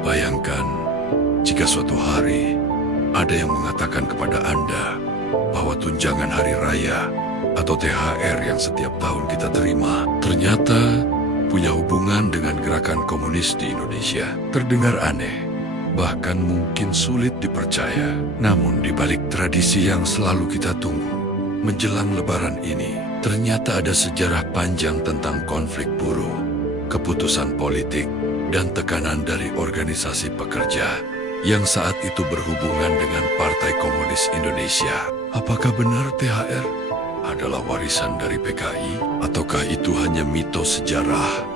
Bayangkan, jika suatu hari ada yang mengatakan kepada Anda bahwa tunjangan hari raya atau THR yang setiap tahun kita terima ternyata punya hubungan dengan gerakan komunis di Indonesia. Terdengar aneh, bahkan mungkin sulit dipercaya. Namun di balik tradisi yang selalu kita tunggu menjelang Lebaran ini, ternyata ada sejarah panjang tentang konflik buruh, keputusan politik, dan tekanan dari organisasi pekerja yang saat itu berhubungan dengan Partai Komunis Indonesia. Apakah benar THR adalah warisan dari PKI, ataukah itu hanya mitos sejarah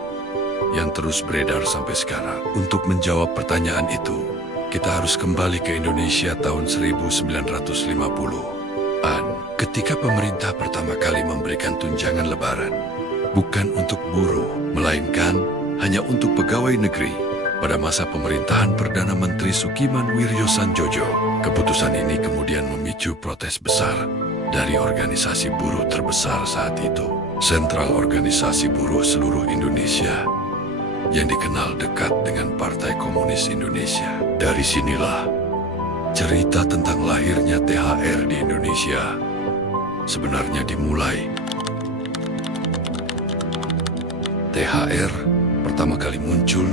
yang terus beredar sampai sekarang? Untuk menjawab pertanyaan itu, kita harus kembali ke Indonesia tahun 1950-an, ketika pemerintah pertama kali memberikan tunjangan lebaran, bukan untuk buruh, melainkan hanya untuk pegawai negeri. Pada masa pemerintahan Perdana Menteri Sukiman Wirjosanjojo, keputusan ini kemudian memicu protes besar dari organisasi buruh terbesar saat itu, Sentral Organisasi Buruh Seluruh Indonesia, yang dikenal dekat dengan Partai Komunis Indonesia. Dari sinilah cerita tentang lahirnya THR di Indonesia sebenarnya dimulai. THR pertama kali muncul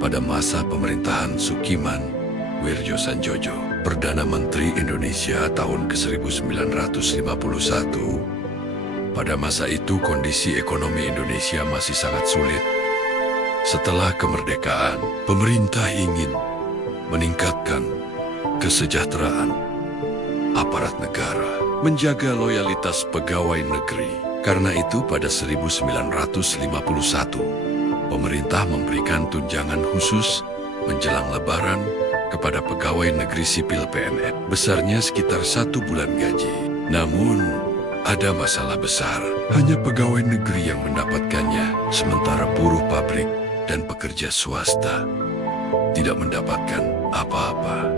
pada masa pemerintahan Sukiman Wirjosanjojo, Perdana Menteri Indonesia tahun ke-1951. Pada masa itu kondisi ekonomi Indonesia masih sangat sulit. Setelah kemerdekaan, pemerintah ingin meningkatkan kesejahteraan aparat negara, menjaga loyalitas pegawai negeri. Karena itu pada 1951, pemerintah memberikan tunjangan khusus menjelang Lebaran kepada pegawai negeri sipil PNS. Besarnya sekitar 1 bulan gaji. Namun, ada masalah besar. Hanya pegawai negeri yang mendapatkannya, sementara buruh pabrik dan pekerja swasta tidak mendapatkan apa-apa.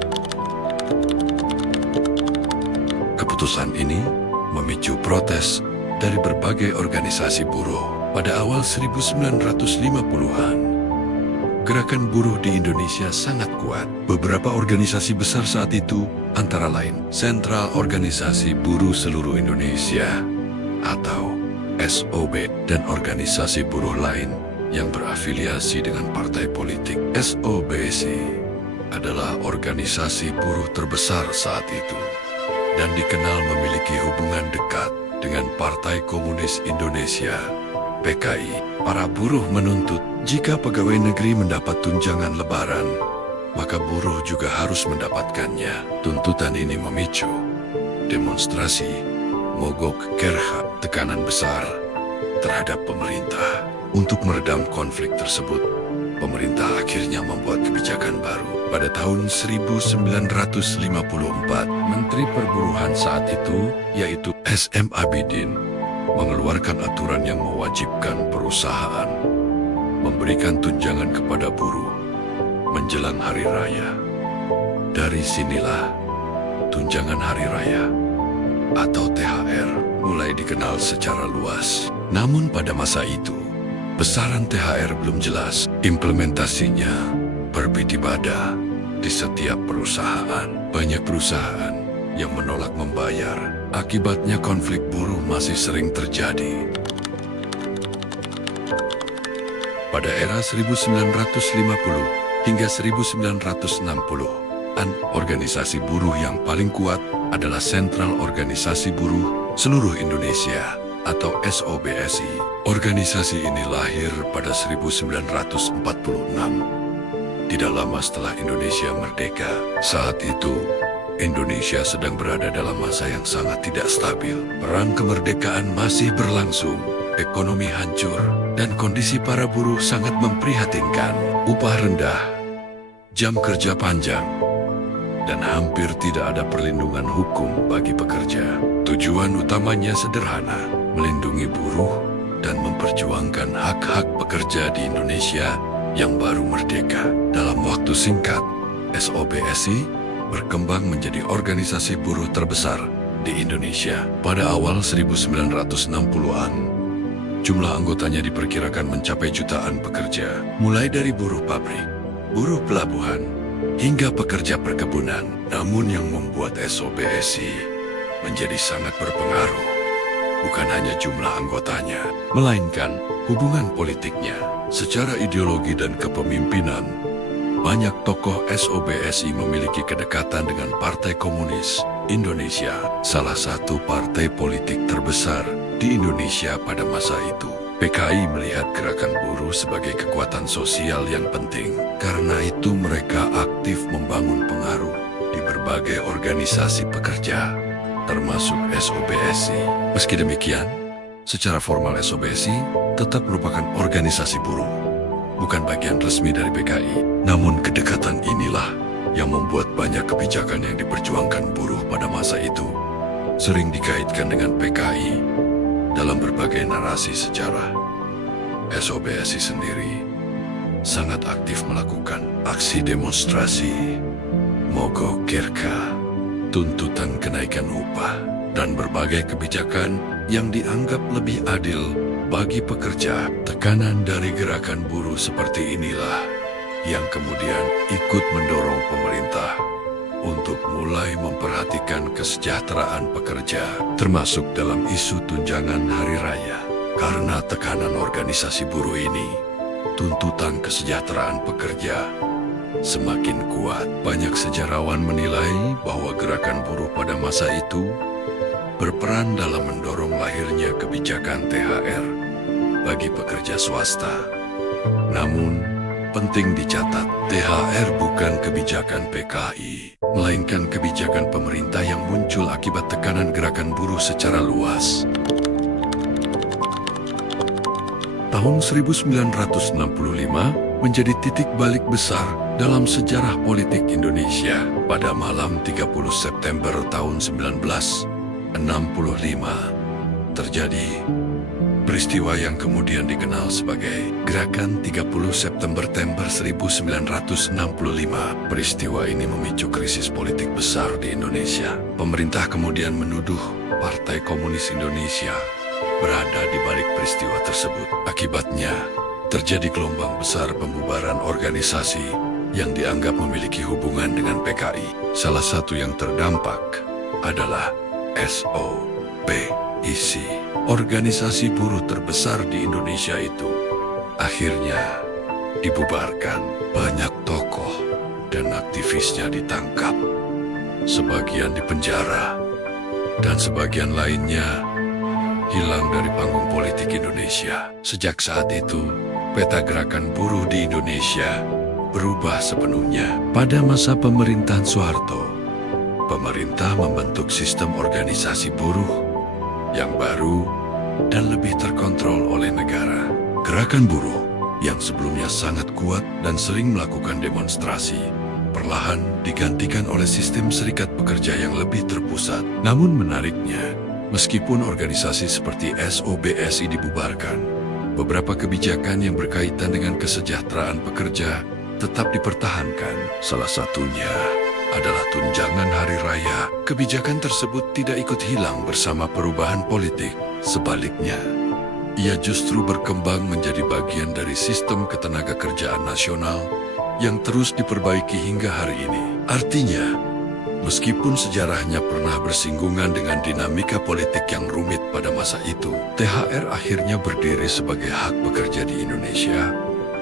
Keputusan ini memicu protes dari berbagai organisasi buruh. Pada awal 1950-an, gerakan buruh di Indonesia sangat kuat. Beberapa organisasi besar saat itu, antara lain Sentral Organisasi Buruh Seluruh Indonesia atau SOB, dan organisasi buruh lain yang berafiliasi dengan partai politik. SOBC adalah organisasi buruh terbesar saat itu dan dikenal memiliki hubungan dekat dengan Partai Komunis Indonesia, PKI. Para buruh menuntut jika pegawai negeri mendapat tunjangan lebaran, maka buruh juga harus mendapatkannya. Tuntutan ini memicu demonstrasi, mogok kerja, tekanan besar terhadap pemerintah. Untuk meredam konflik tersebut, pemerintah akhirnya membuat kebijakan baru. Pada tahun 1954, Menteri Perburuhan saat itu, yaitu SM Abidin, mengeluarkan aturan yang mewajibkan perusahaan memberikan tunjangan kepada buruh menjelang hari raya. Dari sinilah tunjangan hari raya atau THR mulai dikenal secara luas. Namun pada masa itu, besaran THR belum jelas. Implementasinya berbeda-beda di setiap perusahaan. Banyak perusahaan yang menolak membayar. Akibatnya konflik buruh masih sering terjadi. Pada era 1950 hingga 1960-an, organisasi buruh yang paling kuat adalah Sentral Organisasi Buruh Seluruh Indonesia atau SOBSI. Organisasi ini lahir pada 1946. Tidak lama setelah Indonesia merdeka. Saat itu, Indonesia sedang berada dalam masa yang sangat tidak stabil. Perang kemerdekaan masih berlangsung, ekonomi hancur, dan kondisi para buruh sangat memprihatinkan. Upah rendah, jam kerja panjang, dan hampir tidak ada perlindungan hukum bagi pekerja. Tujuan utamanya sederhana, melindungi buruh dan memperjuangkan hak-hak pekerja di Indonesia yang baru merdeka. Dalam waktu singkat, SOBSI berkembang menjadi organisasi buruh terbesar di Indonesia. Pada awal 1960-an, jumlah anggotanya diperkirakan mencapai jutaan pekerja, mulai dari buruh pabrik, buruh pelabuhan, hingga pekerja perkebunan. Namun yang membuat SOBSI menjadi sangat berpengaruh bukan hanya jumlah anggotanya, melainkan hubungan politiknya. Secara ideologi dan kepemimpinan, banyak tokoh SOBSI memiliki kedekatan dengan Partai Komunis Indonesia, salah satu partai politik terbesar di Indonesia pada masa itu. PKI melihat gerakan buruh sebagai kekuatan sosial yang penting. Karena itu mereka aktif membangun pengaruh di berbagai organisasi pekerja, termasuk SOBSI. Meski demikian, secara formal SOBSI tetap merupakan organisasi buruh, bukan bagian resmi dari PKI. Namun kedekatan inilah yang membuat banyak kebijakan yang diperjuangkan buruh pada masa itu sering dikaitkan dengan PKI dalam berbagai narasi sejarah. SOBSI sendiri sangat aktif melakukan aksi demonstrasi, mogok Girka, tuntutan kenaikan upah, dan berbagai kebijakan yang dianggap lebih adil bagi pekerja. Tekanan dari gerakan buruh seperti inilah yang kemudian ikut mendorong pemerintah untuk mulai memperhatikan kesejahteraan pekerja, termasuk dalam isu tunjangan hari raya. Karena tekanan organisasi buruh ini, tuntutan kesejahteraan pekerja semakin kuat. Banyak sejarawan menilai bahwa gerakan buruh pada masa itu berperan dalam mendorong lahirnya kebijakan THR bagi pekerja swasta. Namun, penting dicatat, THR bukan kebijakan PKI, melainkan kebijakan pemerintah yang muncul akibat tekanan gerakan buruh secara luas. Tahun 1965 menjadi titik balik besar dalam sejarah politik Indonesia. Pada malam 30 September tahun 1965, terjadi peristiwa yang kemudian dikenal sebagai Gerakan 30 September 1965. Peristiwa ini memicu krisis politik besar di Indonesia. Pemerintah kemudian menuduh Partai Komunis Indonesia berada di balik peristiwa tersebut. Akibatnya, terjadi gelombang besar pembubaran organisasi yang dianggap memiliki hubungan dengan PKI. Salah satu yang terdampak adalah SOBSI, organisasi buruh terbesar di Indonesia itu. Akhirnya dibubarkan. Banyak tokoh dan aktivisnya ditangkap, sebagian dipenjara, dan sebagian lainnya hilang dari panggung politik Indonesia. Sejak saat itu, peta gerakan buruh di Indonesia berubah sepenuhnya. Pada masa pemerintahan Soeharto, pemerintah membentuk sistem organisasi buruh yang baru dan lebih terkontrol oleh negara. Gerakan buruh yang sebelumnya sangat kuat dan sering melakukan demonstrasi, perlahan digantikan oleh sistem serikat pekerja yang lebih terpusat. Namun menariknya, meskipun organisasi seperti SOBSI dibubarkan, beberapa kebijakan yang berkaitan dengan kesejahteraan pekerja tetap dipertahankan. Salah satunya adalah tunjangan hari raya. Kebijakan tersebut tidak ikut hilang bersama perubahan politik. Sebaliknya, ia justru berkembang menjadi bagian dari sistem ketenagakerjaan nasional yang terus diperbaiki hingga hari ini. Artinya, meskipun sejarahnya pernah bersinggungan dengan dinamika politik yang rumit pada masa itu, THR akhirnya berdiri sebagai hak pekerja di Indonesia,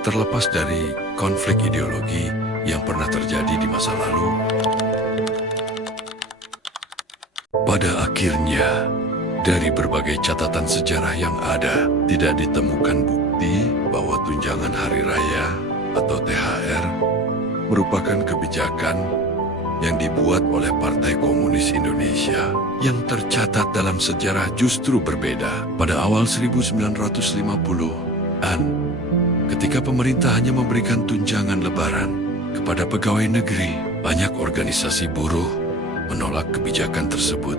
terlepas dari konflik ideologi yang pernah terjadi di masa lalu. Pada akhirnya, dari berbagai catatan sejarah yang ada, tidak ditemukan bukti bahwa tunjangan hari raya atau THR merupakan kebijakan yang dibuat oleh Partai Komunis Indonesia. Yang tercatat dalam sejarah justru berbeda. Pada awal 1950-an, ketika pemerintah hanya memberikan tunjangan lebaran kepada pegawai negeri, banyak organisasi buruh menolak kebijakan tersebut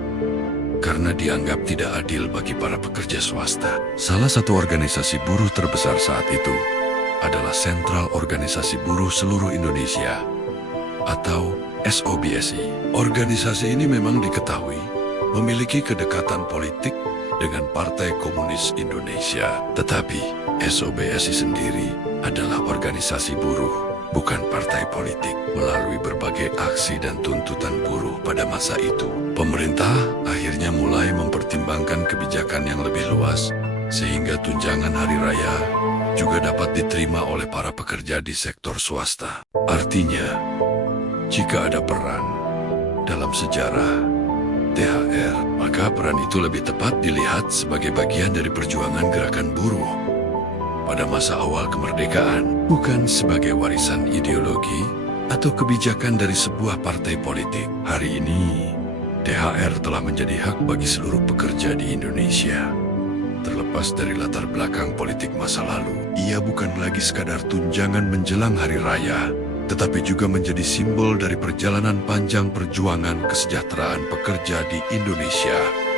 karena dianggap tidak adil bagi para pekerja swasta. Salah satu organisasi buruh terbesar saat itu adalah Sentral Organisasi Buruh Seluruh Indonesia atau SOBSI. Organisasi ini memang diketahui memiliki kedekatan politik dengan Partai Komunis Indonesia. Tetapi SOBSI sendiri adalah organisasi buruh bukan partai politik. Melalui berbagai aksi dan tuntutan buruh pada masa itu, pemerintah akhirnya mulai mempertimbangkan kebijakan yang lebih luas, sehingga tunjangan hari raya juga dapat diterima oleh para pekerja di sektor swasta. Artinya, jika ada peran dalam sejarah THR, maka peran itu lebih tepat dilihat sebagai bagian dari perjuangan gerakan buruh pada masa awal kemerdekaan, bukan sebagai warisan ideologi atau kebijakan dari sebuah partai politik. Hari ini, THR telah menjadi hak bagi seluruh pekerja di Indonesia. Terlepas dari latar belakang politik masa lalu, ia bukan lagi sekadar tunjangan menjelang hari raya, tetapi juga menjadi simbol dari perjalanan panjang perjuangan kesejahteraan pekerja di Indonesia.